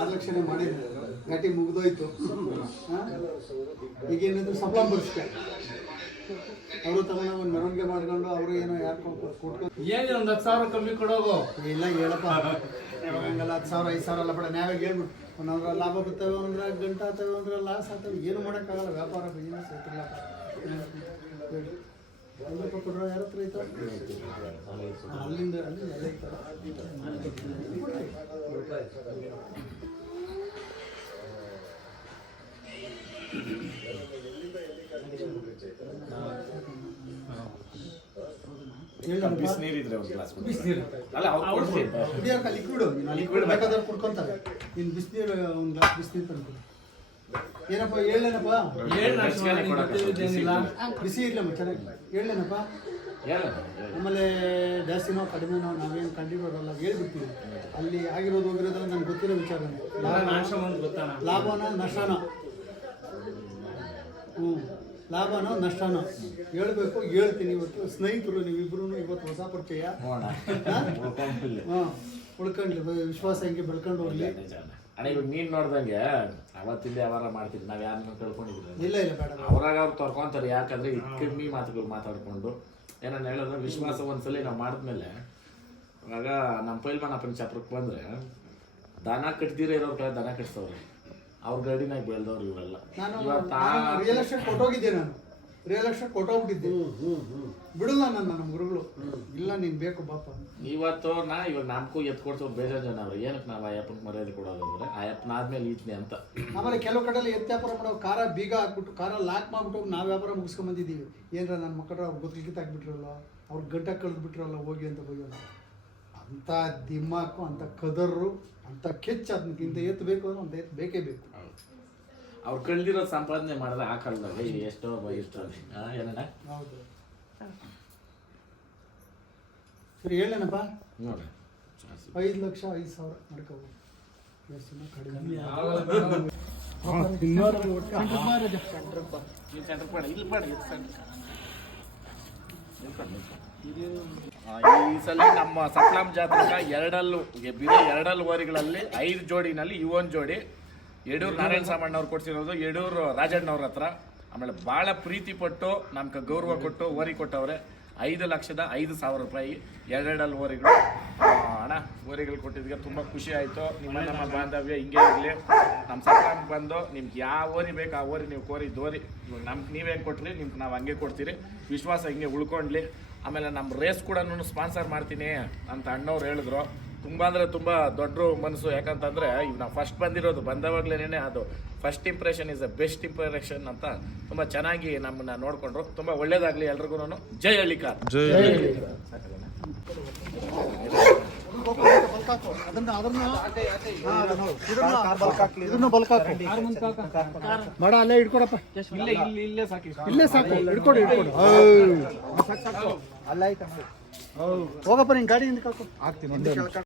ಆಲೋಚನೆ ಮಾಡಿದ್ರು ಗಟ್ಟಿ ಮುಗಿದೋಯ್ತು ಈಗ ಏನಿದ್ರು ಸಂಬಳ ಬರ್ಸ್ಕೆ ಅವರು ತಮ್ಮ ಒಂದು ಮೆರವಣಿಗೆ ಮಾಡ್ಕೊಂಡು ಅವರು ಏನೋ ಯಾರು ಕೊಟ್ಕೊಂಡು ಏನೇ ಒಂದು ಹತ್ತು ಸಾವಿರ ಕಮ್ಮಿ ಕೊಡೋಗು? ಇಲ್ಲ, ಹೇಳಪ್ಪ. ಹತ್ತು ಸಾವಿರ, ಐದು ಸಾವಿರ ಅಲ್ಲ ಬೇಡ. ನಾವೇ ಹೇಳ್ಬಿಟ್ಟು ಒಂದೊಂದ್ರ ಲಾಭ ಬರ್ತವೆ ಅಂದ್ರೆ ಗಂಟೆ ಆಗ್ತವೆ ಅಂದ್ರೆ ಲಾಸ್ ಆಗ್ತವೆ. ಏನು ಮಾಡೋಕ್ಕಾಗಲ್ಲ ವ್ಯಾಪಾರ ಬಿಸ್ನೆಸ್ ರೂಪಾಯಿ ಕೊಡ್ರೋ ಯಾರ ಹತ್ರ ಐತ? ಅಲ್ಲಿಂದ. ಅಲ್ಲಿ ಎಲ್ಲ ಐತಲ್ಲ ಬಿಸಿನೀರಿದ್ರೆ ಒಂದು ಗ್ಲಾಸ್ ಬಿಸಿನೀರು ಅಲ್ಲ ಅವ್ರು ಕುಡಿಯೋಕೆ ಲಿಕ್ವಿಡ್ ಲಿಕ್ವಿಡ್ ಬೇಕಾದ್ರೆ ಕುಡ್ಕೊಂತಾರೆ. ಇನ್ನು ಬಿಸಿನೀರು ಒಂದು ಗ್ಲಾಸ್ ಬಿಸಿನೀರು ತಂದು ಏನಪ್ಪ ಹೇಳೇನಪ್ಪ ಬಿಸಿ ಇರ್ಲಮ್ಮ ಚೆನ್ನಾಗಿ ಹೇಳೇನಪ್ಪ ಆಮೇಲೆ ಜಾಸ್ತಿನೋ ಕಡಿಮೆನೋ ನಾವೇನು ಕಂಡಿರೋರಲ್ಲ ಹೇಳ್ಬಿಡ್ತೀವಿ. ಅಲ್ಲಿ ಆಗಿರೋದು ಹೋಗಿರೋದಲ್ಲ ನಂಗೆ ಗೊತ್ತಿರೋ ವಿಚಾರ ಗೊತ್ತಾನ? ಲಾಭನ ನಷ್ಟನ? ಹ್ಞೂ ಲಾಭನೋ ನಷ್ಟನೋ? ಹೇಳ್ಬೇಕು ಹೇಳ್ತೀನಿ ಇವತ್ತು. ಸ್ನೇಹಿತರು ನೀವಿಬ್ರು ಇವತ್ತು ಹೊಸ ಪರಿಚಯ. ಹಾಂ? ಉಳ್ಕೊಂಡ್ಲಿ. ವಿಶ್ವಾಸ ಹೆಂಗೆ ಬೆಳ್ಕೊಂಡು ಹೋಗ್ಲಿ. ಅಣ್ಣ ಇವಾಗ ನೀನ್ ನೋಡ್ದಂಗೆ ಅವತ್ತಿಂದ ಯಾವಾರ ಮಾಡ್ತೀನಿ ನಾವು ಯಾರನ್ನ ಕಳ್ಕೊಂಡಿದ್ರಿ ಇಲ್ಲ ಇಲ್ಲ ಬೇಡ ಅವ್ರಾಗ ಅವ್ರು ತೊರ್ಕೊಂತಾರೆ. ಯಾಕಂದ್ರೆ ಕಮ್ಮಿ ಮಾತುಗಳು ಮಾತಾಡ್ಕೊಂಡು. ಏನನ್ನ ಹೇಳಿದ್ರೆ ವಿಶ್ವಾಸ ಒಂದ್ಸಲಿ ನಾವು ಮಾಡಿದ್ಮೇಲೆ ಇವಾಗ ನಮ್ಮ ಪೈಲ್ಮಾನ್ ಅಪ್ಪನ ಚಪ್ರಕ್ಕೆ ಬಂದ್ರೆ ದನ ಕಟ್ತೀರ ಇರೋ ಕಡೆ ದನ ಕಟ್ಸವ್ರೆ. ಅವ್ರ ಗಡಿನಾಗ ಬೆಳೆದವ್ರು ಇವರೆಲ್ಲ. ನಾನು ಇವತ್ತು ರಿಯಲ್ ಎಸ್ಟೇಟ್ ಕೊಟ್ಟೋಗಿದ್ದೆ ನಾನು. ರಿಯಲ್ ಎಸ್ಟೇಟ್ ಕೊಟ್ಟೋಗ್ಬಿಟ್ಟಿದ್ದೆ. ಬಿಡಲ್ಲ ನನ್ನ ನಮ್ಮ ಗುರುಗಳು. ಇಲ್ಲ ನೀನ್ ಬೇಕು ಬಾಪ ಇವತ್ತು ನಾ ಇವಾಗ ನಮ್ಗೂ ಎತ್ ಕೊಡ್ಸೋರು ಬೇಜಾರು ಜನ ಅವ್ರು. ಏನಕ್ಕೆ ನಾವು ಅಯ್ಯಪ್ಪನ ಮರ್ಯಾದೆ ಕೊಡೋದು ಅಂದ್ರೆ ಅಯ್ಯಪ್ಪನ ಆದ್ಮೇಲೆ ಈತ್ನೆ ಅಂತ. ಆಮೇಲೆ ಕೆಲವು ಕಡೆಯಲ್ಲಿ ಎತ್ತು ವ್ಯಾಪಾರ ಮಾಡೋ ಕಾರ ಬೀಗ ಹಾಕ್ಬಿಟ್ಟು ಕಾರ ಲಾಕ್ ಮಾಡ್ಬಿಟ್ಟು ನಾವು ವ್ಯಾಪಾರ ಮುಗಿಸ್ಕೊಂಡ್ ಬಂದಿದ್ದೀವಿ. ಏನ್ರ ನನ್ನ ಮಕ್ಕಳು ಅವ್ರು ಗೊತ್ತಿಗೆ ಹಾಕ್ಬಿಟ್ರಲ್ಲ ಅವ್ರು ಗಂಟ ಕಳೆದು ಬಿಟ್ರಲ್ಲ ಹೋಗಿ ಅಂತ ಬೈಯೋದು ಅಂಥ ದಿಮ್ಮಾಕು ಅಂಥ ಕದರ್ರು ಅಂಥ ಕೆಚ್ಚ ಅದಕ್ಕಿಂತ ಎತ್ತು ಬೇಕು ಅಂದ್ರೆ ಒಂದು ಎತ್ತು ಬೇಕೇ ಬೇಕು. ಅವ್ರು ಕಳ್ದಿರೋ ಸಂಪಾದನೆ ಮಾಡಿದ್ರೆ ಆ ಕಾಲದಾಗ ಎಷ್ಟೋ ಇರ್ತದೆ ಏನಣ್ಣ? ಹೌದು. ಸರಿ ಹೇಳೇನಪ್ಪ ನೋಡಿ. ಐದು ಲಕ್ಷ ಐದು ಸಾವಿರ ಮಾಡ್ಕೋಬೋದು ಎಷ್ಟು ಕಡಿಮೆ. ಪಾಡ ಇಲ್ಲಿ ಮಾಡಿ. ಈ ಸಲ ನಮ್ಮ ಸಪ್ಲಾಂ ಜಾತ್ರೆಗ ಎರಡಲ್ಲು ಬಿರೋ ಎರಡಲ್ಲು ಓರಿಗಳಲ್ಲಿ ಐದು ಜೋಡಿನಲ್ಲಿ ಇವೊಂದು ಜೋಡಿ. ಯಡೂರು ನಾರಾಯಣ ಸಾಮಣ್ಣವ್ರು ಕೊಡ್ಸಿರೋದು, ಯಡೂರು ರಾಜಣ್ಣವ್ರ ಹತ್ರ. ಆಮೇಲೆ ಭಾಳ ಪ್ರೀತಿ ಪಟ್ಟು ನಮ್ಗೆ ಗೌರವ ಕೊಟ್ಟು, ಓರಿ ಕೊಟ್ಟವ್ರೆ. ಐದು ಲಕ್ಷದ ಐದು ಸಾವಿರ ರೂಪಾಯಿ ಎರಡೆರಡಲ್ಲಿ ಓರಿಗಳು ಅಣ್ಣ ಓರಿಗಳು ಕೊಟ್ಟಿದ್ದಕ್ಕೆ ತುಂಬ ಖುಷಿ ಆಯಿತು. ನಿಮ್ಮ ನಮ್ಮ ಬಾಂಧವ್ಯ ಹಿಂಗೆ ಇರಲಿ. ನಮ್ಮ ಸರ್ಕಾರಕ್ಕೆ ಬಂದು ನಿಮ್ಗೆ ಯಾವ ಓರಿ ಬೇಕು ಆ ಓರಿ ನೀವು ಕೋರಿ ದೋರಿ. ಇವಾಗ ನಮ್ಗೆ ನೀವೇನು ಕೊಟ್ರಿ ನಿಮ್ಗೆ ನಾವು ಹಂಗೆ ಕೊಡ್ತೀರಿ. ವಿಶ್ವಾಸ ಹಿಂಗೆ ಉಳ್ಕೊಂಡ್ಲಿ. ಆಮೇಲೆ ನಮ್ಮ ರೇಸ್ ಕೂಡ ಸ್ಪಾನ್ಸರ್ ಮಾಡ್ತೀನಿ ಅಂತ ಅಣ್ಣವ್ರು ಹೇಳಿದ್ರು. ತುಂಬ ಅಂದರೆ ತುಂಬ ದೊಡ್ಡ ಮನಸ್ಸು. ಯಾಕಂತಂದರೆ ಈಗ ನಾವು ಫಸ್ಟ್ ಬಂದಿರೋದು ಬಂದವಾಗ್ಲೇನೆ ಅದು first impression is a best impression ಅಂತ ತುಂಬ ಚೆನ್ನಾಗಿ ನಮ್ಮನ್ನ ನೋಡಿಕೊಂಡ್ರು. ತುಂಬ ಒಳ್ಳೇದಾಗಲಿ ಎಲ್ರಿಗೂ ಜೈ ಹಳ್ಳಿಕಾರ್. ಅದನ್ನ ಇದನ್ನ ಮಾಡ ಅಲ್ಲೇ ಇಟ್ಕೊಡಪ್ಪ ಇಲ್ಲೇ ಸಾಕಿ ಹಿಡ್ಕೊಡು ಹಿಡ್ಕೊಡು ಹೋಗಪ್ಪ ನಿನ್ ಗಾಡಿ ಹಿಂದಕ್ಕೆ ಹಾಕು